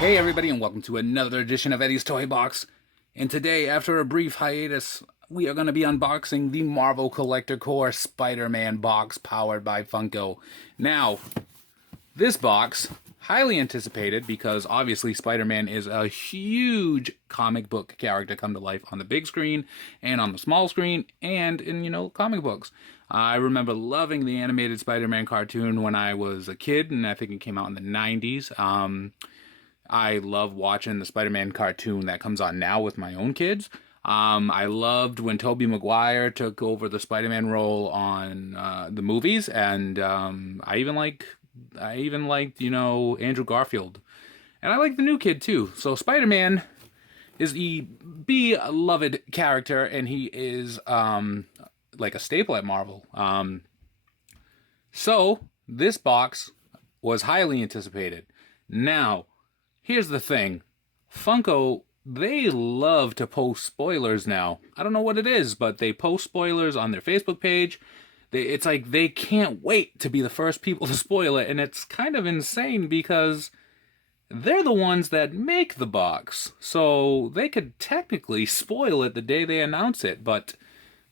Hey everybody, and welcome to another edition of Eddie's Toy Box. And today, after a brief hiatus, we are going to be unboxing the Marvel Collector Core Spider-Man box powered by Funko. Now, this box, highly anticipated because obviously Spider-Man is a huge comic book character come to life on the big screen and on the small screen and in, comic books. I remember loving the animated Spider-Man cartoon when I was a kid, and I think it came out in the 90s. I love watching the Spider-Man cartoon that comes on now with my own kids. I loved when Tobey Maguire took over the Spider-Man role on the movies, and I even liked, Andrew Garfield. And I like the new kid too. So Spider-Man is the beloved character, and he is like a staple at Marvel. So this box was highly anticipated. Now, here's the thing. Funko, they love to post spoilers now. I don't know what it is, but they post spoilers on their Facebook page. It's like they can't wait to be the first people to spoil it, and it's kind of insane because they're the ones that make the box. So they could technically spoil it the day they announce it, but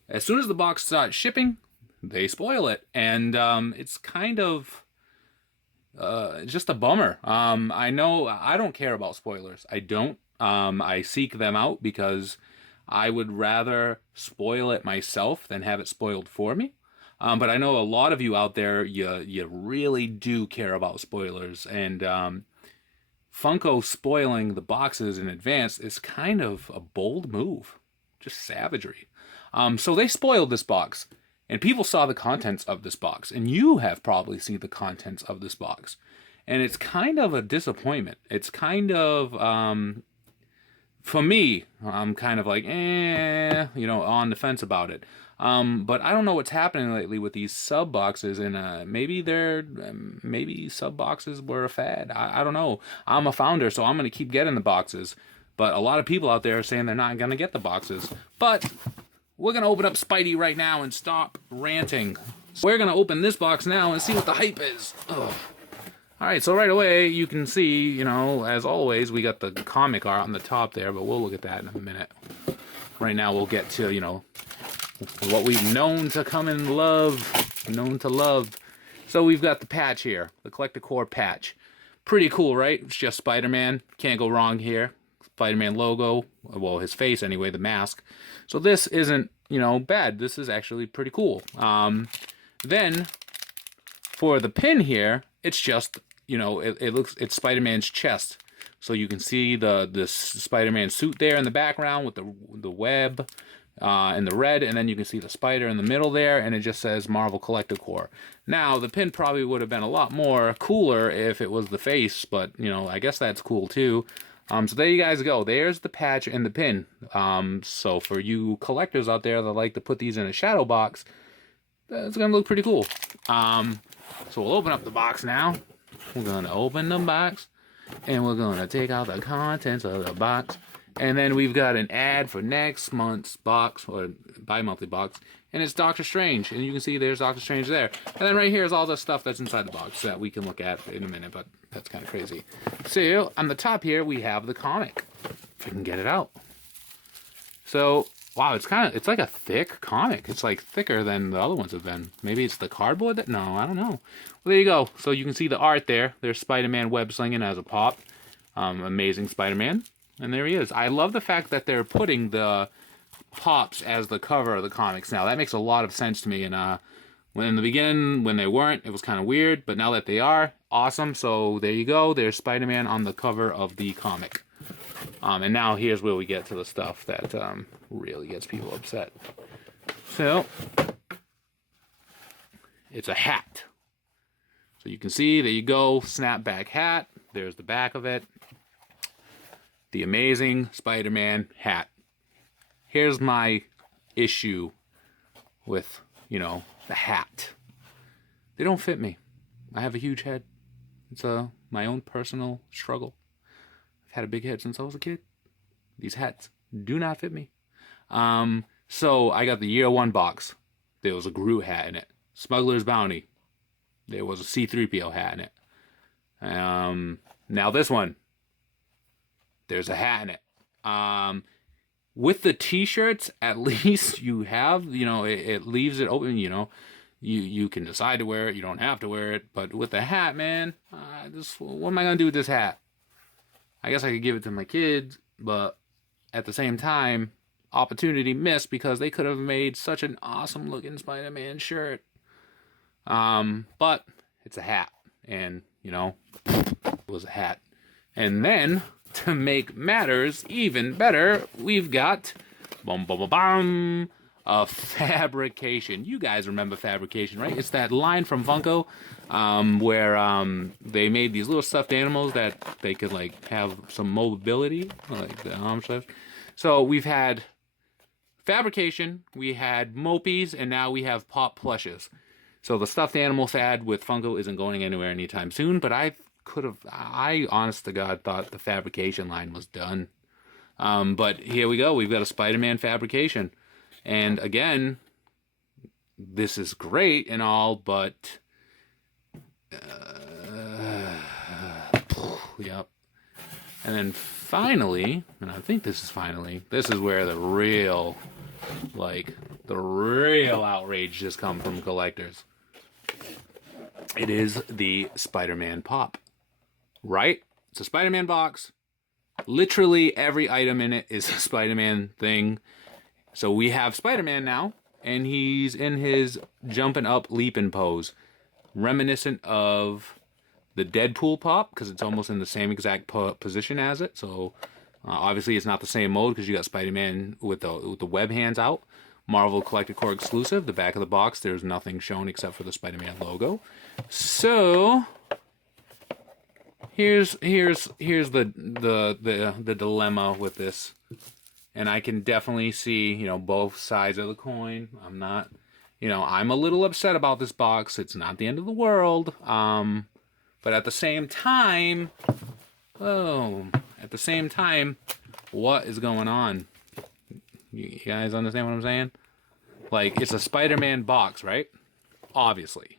as soon as the box starts shipping, they spoil it. And it's kind of just a bummer. I know I don't care about spoilers. I don't. I seek them out because I would rather spoil it myself than have it spoiled for me. But I know a lot of you out there, you really do care about spoilers, and Funko spoiling the boxes in advance is kind of a bold move, just savagery. So they spoiled this box. And people saw the contents of this box, and you have probably seen the contents of this box. And it's kind of a disappointment. It's kind of, for me, I'm kind of like, on the fence about it. But I don't know what's happening lately with these sub boxes, and maybe sub boxes were a fad. I don't know. I'm a founder, so I'm going to keep getting the boxes. But a lot of people out there are saying they're not going to get the boxes. But we're going to open up Spidey right now and stop ranting. We're going to open this box now and see what the hype is. Ugh. Alright, so right away you can see, as always, we got the comic art on the top there, but we'll look at that in a minute. Right now we'll get to, what we've known to come and love. Known to love. So we've got the patch here, the Collector Core patch. Pretty cool, right? It's just Spider-Man. Can't go wrong here. Spider-Man logo, well, his face anyway, the mask. So this isn't, bad. This is actually pretty cool. Then, for the pin here, it's just, it's Spider-Man's chest. So you can see the Spider-Man suit there in the background with the web and the red, and then you can see the spider in the middle there, and it just says Marvel Collector Core. Now, the pin probably would have been a lot more cooler if it was the face, but, I guess that's cool too. So there you guys go. There's the patch and the pin. So for you collectors out there that like to put these in a shadow box, that's going to look pretty cool. So we'll open up the box now. We're going to open the box, and we're going to take out the contents of the box. And then we've got an ad for next month's box, or bi-monthly box, and it's Doctor Strange. And you can see there's Doctor Strange there. And then right here is all the stuff that's inside the box that we can look at in a minute, but that's kind of crazy. So on the top here, we have the comic, if I can get it out. So, wow, it's like a thick comic. It's like thicker than the other ones have been. Maybe it's the cardboard that, no, I don't know. Well, there you go. So you can see the art there. There's Spider-Man web slinging as a pop. Amazing Spider-Man. And there he is. I love the fact that they're putting the pops as the cover of the comics now. That makes a lot of sense to me. And when in the beginning, when they weren't, it was kind of weird. But now that they are, awesome. So there you go. There's Spider-Man on the cover of the comic. And now here's where we get to the stuff that really gets people upset. So, it's a hat. So you can see, there you go, snapback hat. There's the back of it. The Amazing Spider-Man hat. Here's my issue with, the hat. They don't fit me. I have a huge head. It's my own personal struggle. I've had a big head since I was a kid. These hats do not fit me. So I got the year one box. There was a Groot hat in it. Smuggler's Bounty. There was a C-3PO hat in it. Now this one. there's a hat in it. With the t-shirts, at least you have, you know, it leaves it open, you know. You can decide to wear it, you don't have to wear it. But with the hat, man, what am I going to do with this hat? I guess I could give it to my kids, but at the same time, opportunity missed because they could have made such an awesome looking Spider-Man shirt. But it's a hat, and, you know, it was a hat. And then, to make matters even better, we've got a Fabrication. You guys remember Fabrication, right? It's that line from Funko where they made these little stuffed animals that they could like have some mobility, like the arm stuff. So we've had Fabrication, we had Mopies, and now we have Pop Plushes. So the stuffed animal fad with Funko isn't going anywhere anytime soon, but I honest to God thought the Fabrication line was done. But here we go. We've got a Spider-Man Fabrication. And again, this is great and all, but yep. And then finally, and I think this is where the real outrage has come from collectors. It is the Spider-Man Pop. Right? It's a Spider-Man box. Literally every item in it is a Spider-Man thing. So we have Spider-Man now, and he's in his jumping up, leaping pose. Reminiscent of the Deadpool Pop, because it's almost in the same exact position as it. So obviously it's not the same mode, because you got Spider-Man with the web hands out. Marvel Collector Core exclusive. The back of the box, there's nothing shown except for the Spider-Man logo. So here's the dilemma with this. And I can definitely see, you know, both sides of the coin. I'm not, you know, I'm a little upset about this box. It's not the end of the world. But at the same time, what is going on? You guys understand what I'm saying? Like, it's a Spider-Man box, right? Obviously.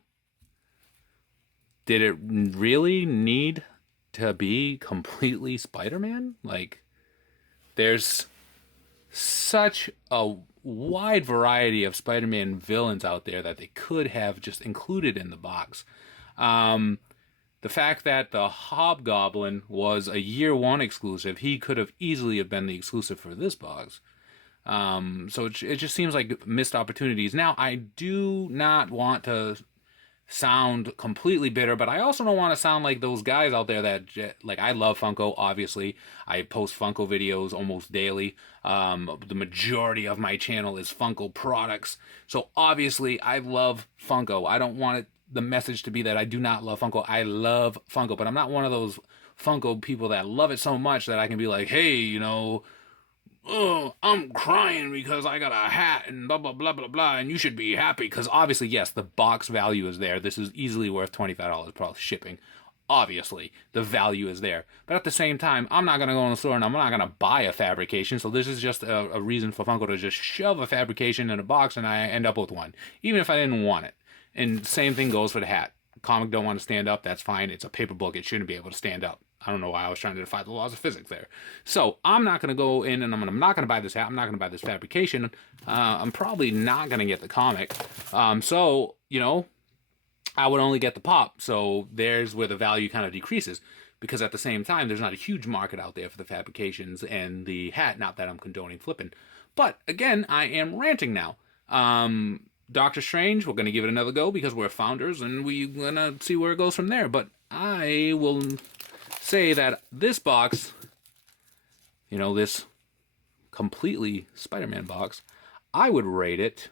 Did it really need to be completely Spider-Man? Like, there's such a wide variety of Spider-Man villains out there that they could have just included in the box. The fact that the Hobgoblin was a year one exclusive, he could have easily have been the exclusive for this box. So it just seems like missed opportunities. Now, I do not want to sound completely bitter, but I also don't want to sound like those guys out there that, like, I love Funko, obviously. I post Funko videos almost daily. The majority of my channel is Funko products. So obviously I love Funko. I don't want the message to be that I do not love Funko. I love Funko, but I'm not one of those Funko people that love it so much that I can be like, hey, you know, oh, I'm crying because I got a hat and blah, blah, blah, blah, blah, and you should be happy. Because obviously, yes, the box value is there. This is easily worth $25 plus shipping. Obviously, the value is there. But at the same time, I'm not going to go in the store and I'm not going to buy a Fabrication. So this is just a reason for Funko to just shove a Fabrication in a box and I end up with one. Even if I didn't want it. And same thing goes for the hat. Comic don't want to stand up, that's fine. It's a paper book. It shouldn't be able to stand up. I don't know why I was trying to defy the laws of physics there. So I'm not going to go in and I'm not going to buy this hat. I'm not going to buy this Fabrication. I'm probably not going to get the comic. So, you know, I would only get the pop. So there's where the value kind of decreases. Because at the same time, there's not a huge market out there for the Fabrications and the hat. Not that I'm condoning flipping. But again, I am ranting now. Doctor Strange, we're going to give it another go because we're founders and we're going to see where it goes from there. But I will say that this box, you know, this completely Spider-Man box, I would rate it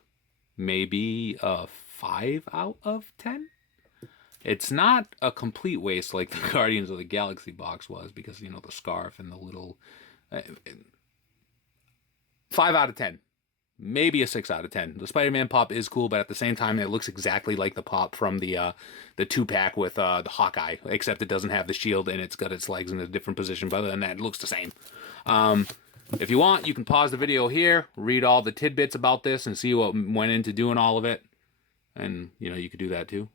maybe a 5 out of 10. It's not a complete waste like the Guardians of the Galaxy box was because, you know, the scarf and the little... 5 out of 10. Maybe a 6 out of 10. The Spider-Man pop is cool, but at the same time, it looks exactly like the pop from the 2-pack with the Hawkeye, except it doesn't have the shield and it's got its legs in a different position. But other than that, it looks the same. If you want, you can pause the video here, read all the tidbits about this, and see what went into doing all of it. And, you know, you could do that too.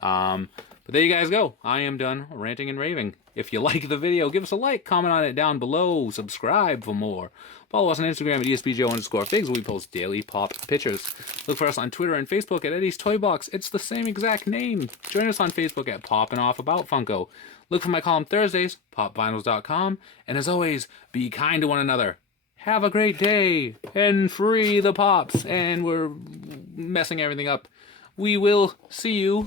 But there you guys go. I am done ranting and raving. If you like the video, give us a like, comment on it down below, subscribe for more. Follow us on Instagram at ESBJO_figs. We post daily pop pictures. Look for us on Twitter and Facebook at EddiesToyBox. It's the same exact name. Join us on Facebook at Poppin' Off About Funko. Look for my column Thursdays, popvinyls.com. And as always, be kind to one another. Have a great day, and free the pops. And we're messing everything up. We will see you